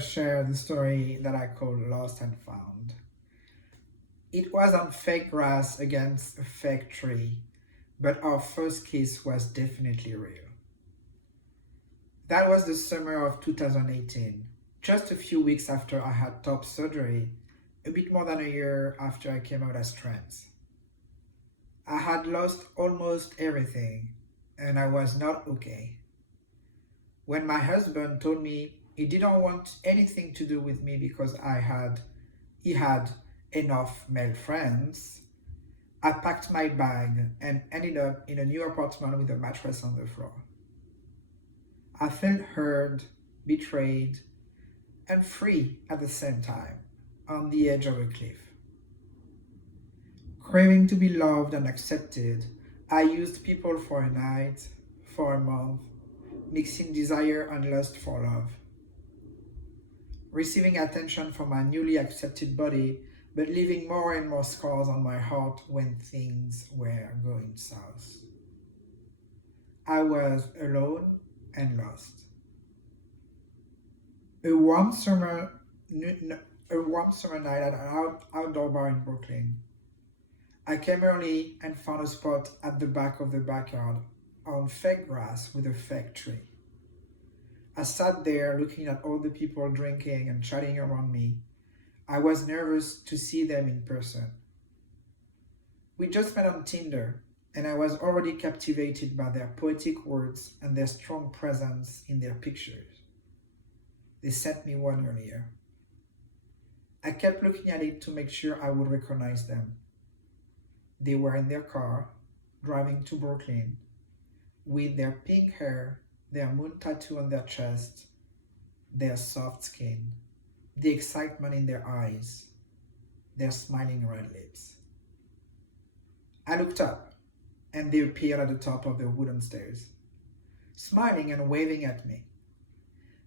Share the story that I call Lost and Found. It was on fake grass against a fake tree, but our first kiss was definitely real. That was the summer of 2018, just a few weeks after I had top surgery, a bit more than a year after I came out as trans. I had lost almost everything, and I was not okay. When my husband told me he didn't want anything to do with me because he had enough male friends, I packed my bag and ended up in a new apartment with a mattress on the floor. I felt heard, betrayed, and free at the same time, on the edge of a cliff. Craving to be loved and accepted, I used people for a night, for a month, mixing desire and lust for love. Receiving attention from my newly accepted body, but leaving more and more scars on my heart when things were going south. I was alone and lost. A warm summer, a warm summer night at an outdoor bar in Brooklyn. I came early and found a spot at the back of the backyard on fake grass with a fake tree. I sat there looking at all the people drinking and chatting around me. I was nervous to see them in person. We just met on Tinder, and I was already captivated by their poetic words and their strong presence in their pictures. They sent me one earlier. I kept looking at it to make sure I would recognize them. They were in their car, driving to Brooklyn, with their pink hair, their moon tattoo on their chest, their soft skin, the excitement in their eyes, their smiling red lips. I looked up, and they appeared at the top of the wooden stairs, smiling and waving at me.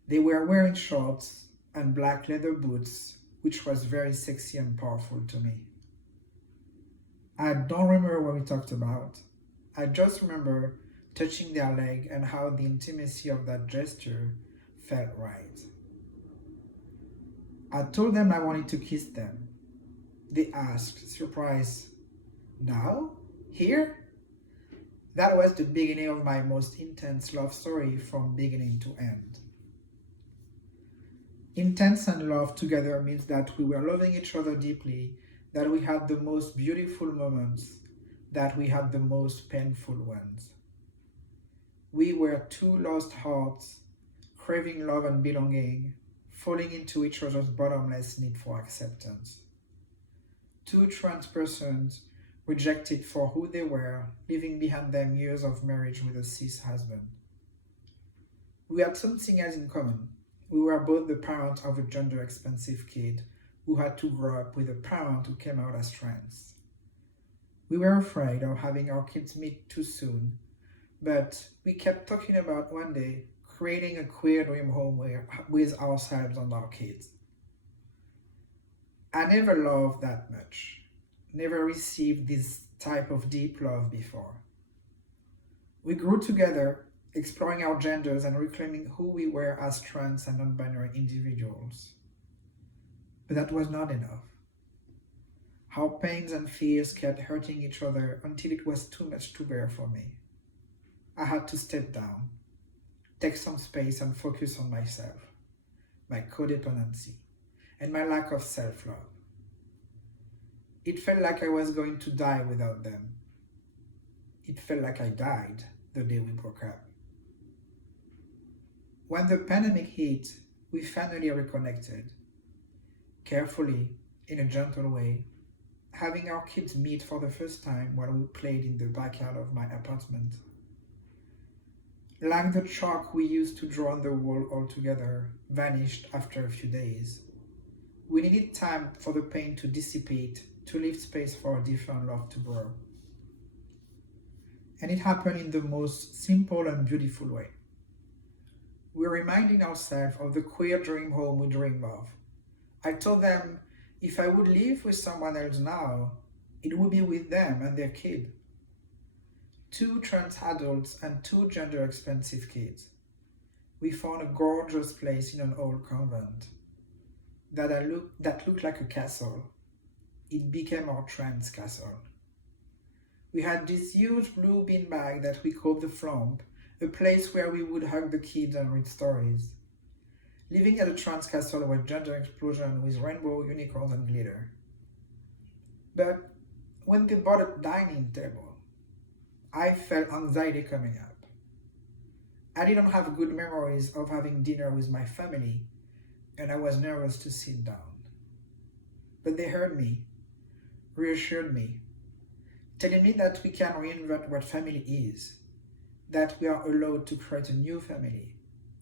They were wearing shorts and black leather boots, which was very sexy and powerful to me. I don't remember what we talked about. I just remember touching their leg and how the intimacy of that gesture felt right. I told them I wanted to kiss them. They asked, surprised, "Now? Here?" That was the beginning of my most intense love story from beginning to end. Intense and love together means that we were loving each other deeply, that we had the most beautiful moments, that we had the most painful ones. We were two lost hearts, craving love and belonging, falling into each other's bottomless need for acceptance. Two trans persons rejected for who they were, leaving behind them years of marriage with a cis husband. We had something else in common. We were both the parents of a gender expensive kid who had to grow up with a parent who came out as trans. We were afraid of having our kids meet too soon, but we kept talking about one day creating a queer dream home with ourselves and our kids. I never loved that much, never received this type of deep love before. We grew together, exploring our genders and reclaiming who we were as trans and non-binary individuals. But that was not enough. Our pains and fears kept hurting each other until it was too much to bear for me. I had to step down, take some space and focus on myself, my codependency, and my lack of self-love. It felt like I was going to die without them. It felt like I died the day we broke up. When the pandemic hit, we finally reconnected. Carefully, in a gentle way, having our kids meet for the first time while we played in the backyard of my apartment. Like the chalk we used to draw on the wall altogether vanished after a few days. We needed time for the pain to dissipate, to leave space for a different love to grow. And it happened in the most simple and beautiful way. We're reminding ourselves of the queer dream home we dream of. I told them if I would live with someone else now, it would be with them and their kid. Two trans adults and two gender expensive kids. We found a gorgeous place in an old convent. that looked like a castle. It became our trans castle. We had this huge blue beanbag that we called the Flump, a place where we would hug the kids and read stories. Living at a trans castle was gender explosion with rainbow unicorns and glitter. But when they bought a dining table, I felt anxiety coming up. I didn't have good memories of having dinner with my family, and I was nervous to sit down. But they heard me, reassured me, telling me that we can reinvent what family is, that we are allowed to create a new family,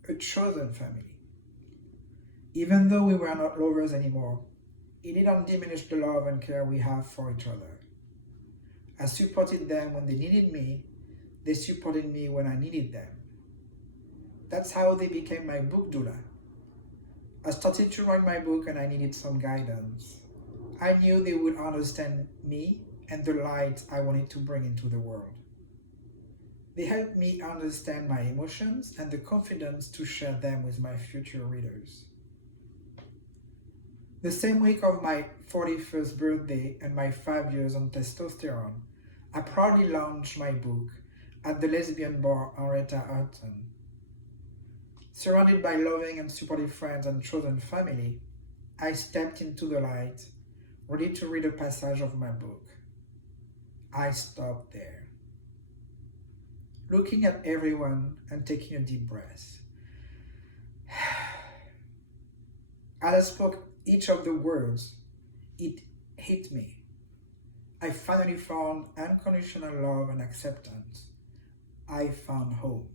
a chosen family. Even though we were not lovers anymore, it didn't diminish the love and care we have for each other. I supported them when they needed me, they supported me when I needed them. That's how they became my book doula. I started to write my book and I needed some guidance. I knew they would understand me and the light I wanted to bring into the world. They helped me understand my emotions and the confidence to share them with my future readers. The same week of my 41st birthday and my 5 years on testosterone, I proudly launched my book at the lesbian bar Henrietta Hutton. Surrounded by loving and supportive friends and chosen family, I stepped into the light, ready to read a passage of my book. I stopped there, looking at everyone and taking a deep breath. As I spoke each of the words, it hit me. I finally found unconditional love and acceptance. I found home.